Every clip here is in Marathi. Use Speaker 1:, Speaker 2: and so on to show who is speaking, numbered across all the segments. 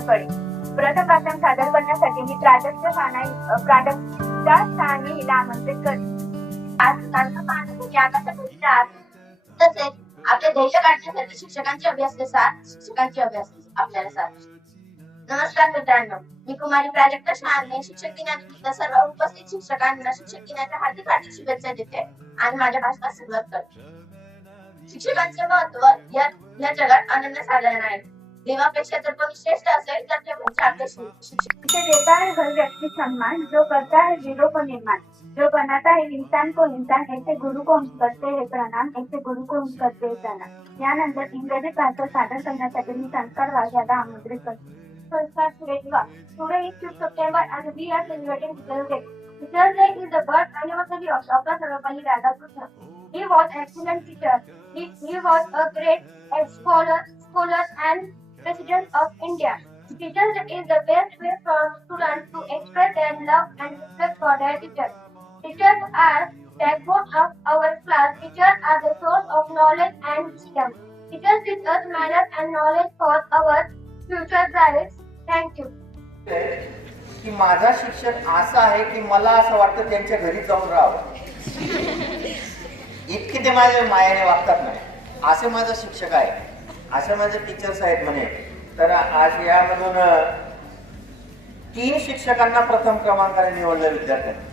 Speaker 1: करण्याकडे वळूया प्रथम सादर करण्यासाठी मी प्राजक्त शाळा प्राजक्ता स्थानी हिला आमंत्रित करते आज त्यांचा पाहण्यासाठी आकाशात विचार
Speaker 2: तसेच आपल्या ध्येय काढण्यासाठी शिक्षकांची अभ्यासले साथ शिक्षकांची अभ्यास आपल्याला साथ नमस्कार मित्रांनो मी कुमारी प्राजक्ता शहाणे शिक्षक दिनानिमित्त सर्व उपस्थित शिक्षकांना शिक्षक दिनाच्या हार्दिक हार्दिक शुभेच्छा देते. आणि माझ्या भाषणात सुरुवात करते. शिक्षकांचे महत्त्व या या जगात अनन्यसाधारण आहे. देवापेक्षा जर कोणी श्रेष्ठ असेल तर ते म्हणजे
Speaker 1: इसे देता है हर व्यक्ति सम्मान जो करता है वीरों को निर्माण जो बनाता है इंसान को इंसान ऐसे गुरु को हम करते हैं प्रणाम ऐसे गुरु को हम करते हैं प्रणाम यानंतर इंग्रजी भाषा सादर करण्यासाठी मी संस्कार वाघाला आमंत्रित करते संस्कार सुरेशवा Today is 5th September and we are celebrating Teachers Day. Teachers Day is the birth anniversary of Dr. Sarvapalli Radhakrishnan. He was excellent teacher. He, he was a great uh, scholar, scholar and president of India. Teachers is the best way for students to express their love and respect for their teachers. Teachers are backbone of our class. Teachers are the source of knowledge and wisdom. Teachers teach us manners and knowledge for our future lives. Thank you.
Speaker 3: की माझा शिक्षक असा आहे की मला असं वाटतं त्यांच्या घरी जाऊन राहावं इतके ते माझ्या मायाने वागतात नाही असे माझा शिक्षक आहे असे माझे टीचर्स आहेत म्हणे. तर आज यामधून तीन शिक्षकांना प्रथम क्रमांकाने निवडलं विद्यार्थ्यांनी.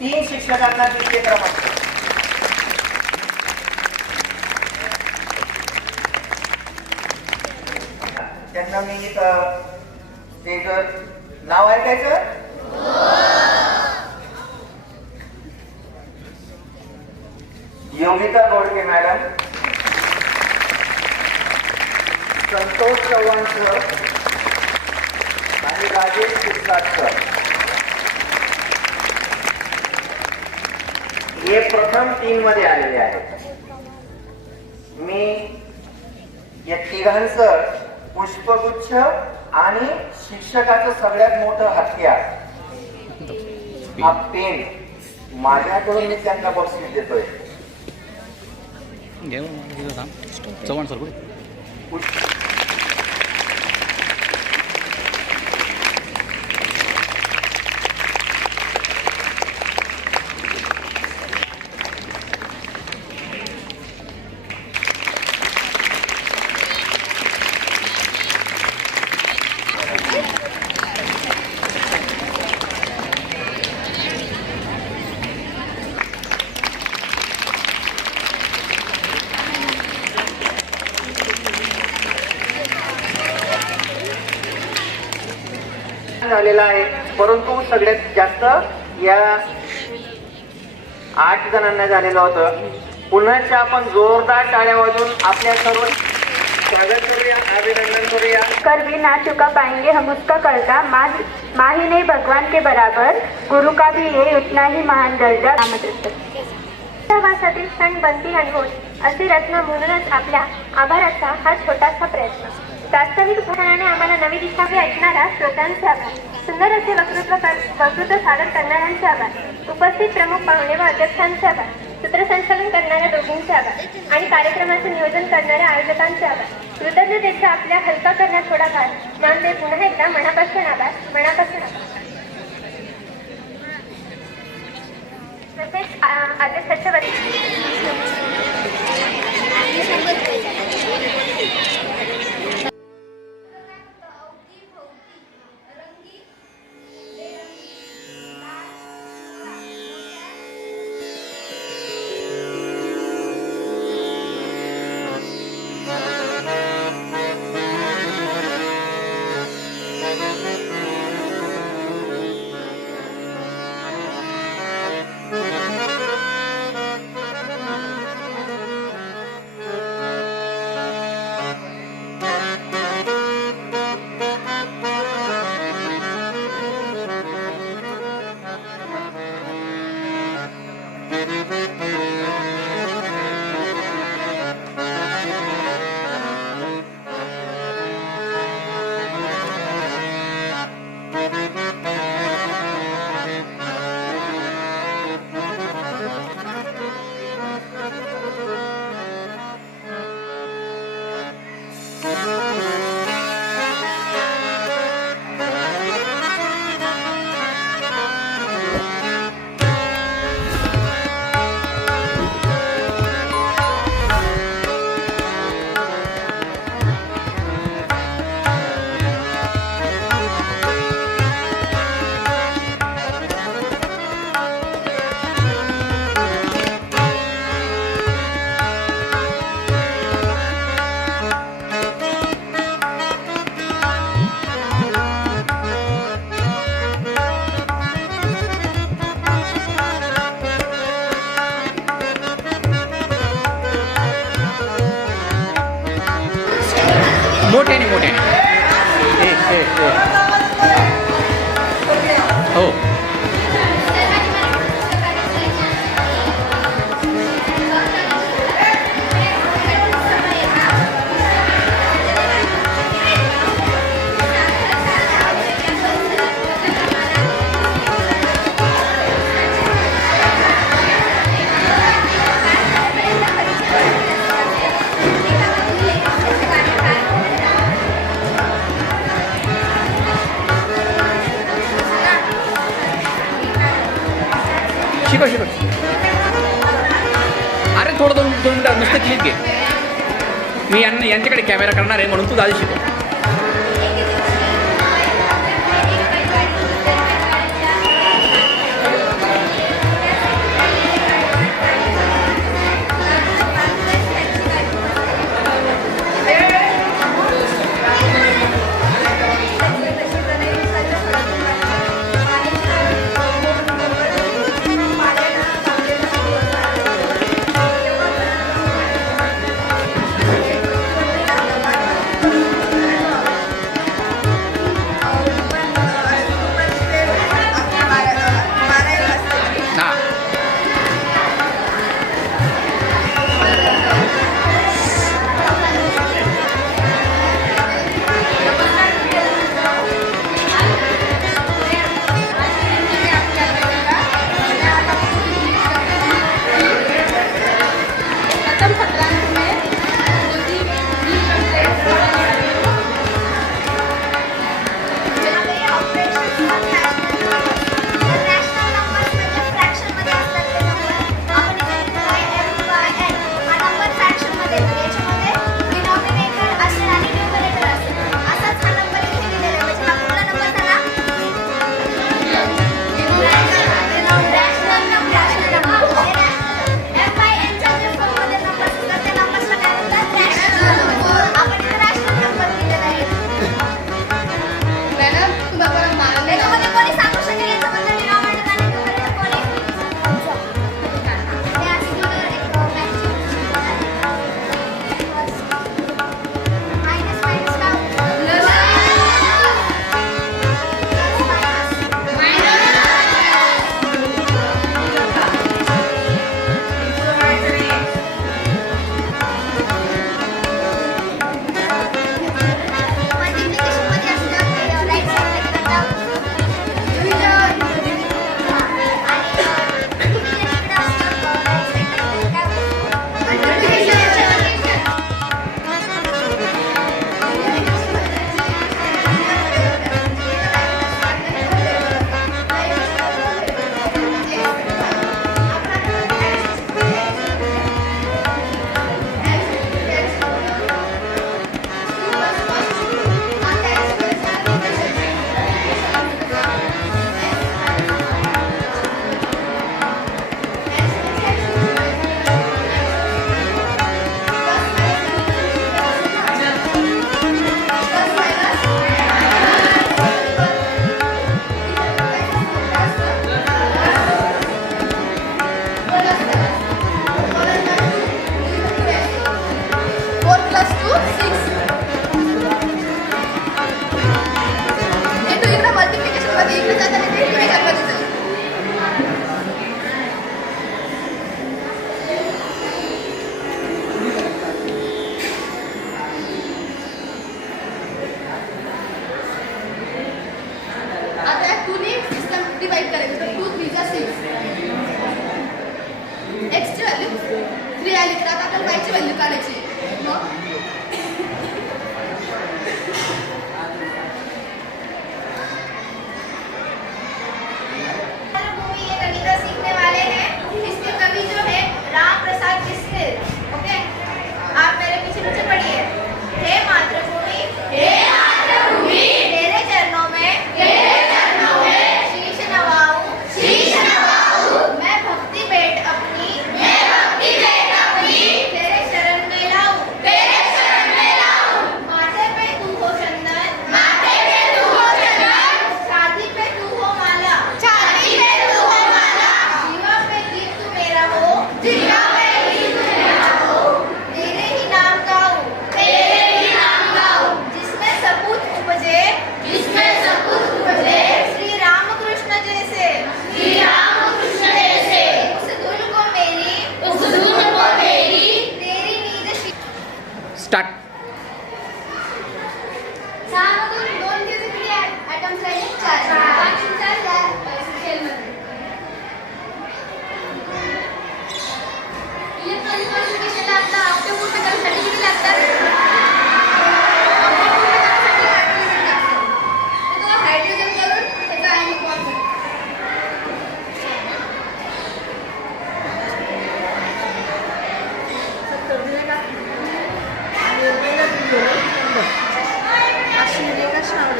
Speaker 3: तीन शिक्षकांना द्वितीय क्रमांक. त्यांना मी ते जर नाव ऐकायचं? योगिता गोडके मॅडम संतोष चव्हाण सर आणि राजेश शिरसाट सर हे प्रथम तीन मध्ये आलेले आहेत. मी या तिघांचं पुष्पगुच्छ आणि शिक्षकाचं सगळ्यात मोठं हत्यार. हा पेन माझ्याकडून मी त्यांना बक्षीस देतोय.
Speaker 4: घेऊ चव्हाण सर कुठे
Speaker 3: झालेला आहे. परंतु सगळ्यात जास्त या आठ जणांना झालेलं होतं. पुन्हा आपण जोरदार टाळ्या वाजून आपल्या सर्व स्वागत करूया अभिनंदन करूया.
Speaker 1: कर भी ना चुका पाएंगे हम उसका करता माँ माँ ही नहीं भगवान के बराबर गुरु का भी ये उतना ही महान दर्जा आमंत्रित करते.
Speaker 5: सण बंदी आणि होत अशी रचना म्हणूनच आपल्या आभाराचा हा छोटासा प्रयत्न. प्रास्ताविक भाषणाने आम्हाला नवी दिशा हे ऐकणारा श्रोत्यांचे आभार. सुंदर असे वक्तृत्व कर- वक्तृत्व सादर करणाऱ्यांचे आभार. उपस्थित प्रमुख पाहुणे व अध्यक्षांचे आभार. सूत्रसंचालन करणाऱ्या दोघींचे आभार. आणि कार्यक्रमाचे नियोजन करणाऱ्या आयोजकांचे आभार. कृतज्ञतेचा आपल्या हलका करण्यात थोडाफार. मानदेव पुन्हा एकदा मनापासून आभार. मनापासून आभार. तसेच आ- अध्यक्षाच्या वतीने
Speaker 6: Great. थोडं दोन दोन मिनटं नुसतं क्लिप घे. मी यांना यांच्याकडे कॅमेरा करणार आहे म्हणून तू दादी शिकव.
Speaker 7: टाईप करायचं तो
Speaker 8: टू थ्री जा सिक्स एक्स ची वैल्यू थ्री आली तर आता आपल्याला वायची वैल्यू काढायची. मग?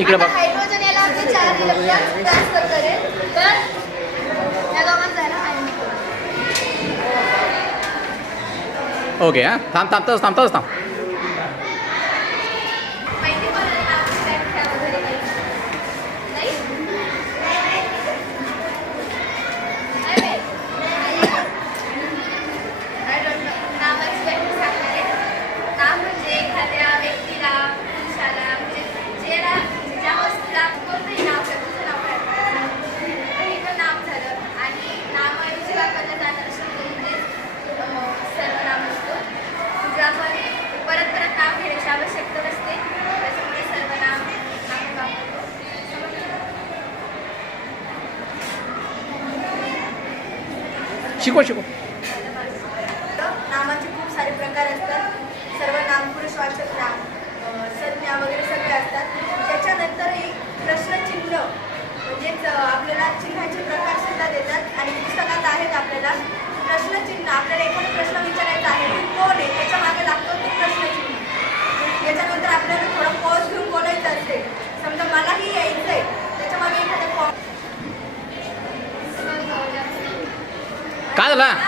Speaker 2: इकडे बघ.
Speaker 7: हायड्रोजन याला आपले चार इलेक्ट्रॉन ट्रान्सफर करेल. तर या दोघांचा आहे ना आयनिक बॉन्ड.
Speaker 2: ओके हां? थांब थांब तस थांब.
Speaker 7: शिकवा शिकवा. नामाचे खूप सारे प्रकार असतात. सर्व नामपुरुष वाचक नाम संज्ञा वगैरे सगळे असतात. त्याच्यानंतर एक प्रश्नचिन्ह म्हणजेच आपल्याला चिन्हाचे प्रकार सुद्धा देतात आणि पुस्तकात आहेत आपल्याला. प्रश्नचिन्ह आपल्याला एखादा प्रश्न विचारायचा आहे. की कोण आहे? त्याच्यामागे लागतो तो प्रश्नचिन्ह. त्याच्यानंतर आपल्याला थोडा पॉज घेऊन बोलायचं असते. समजा मलाही यायचं là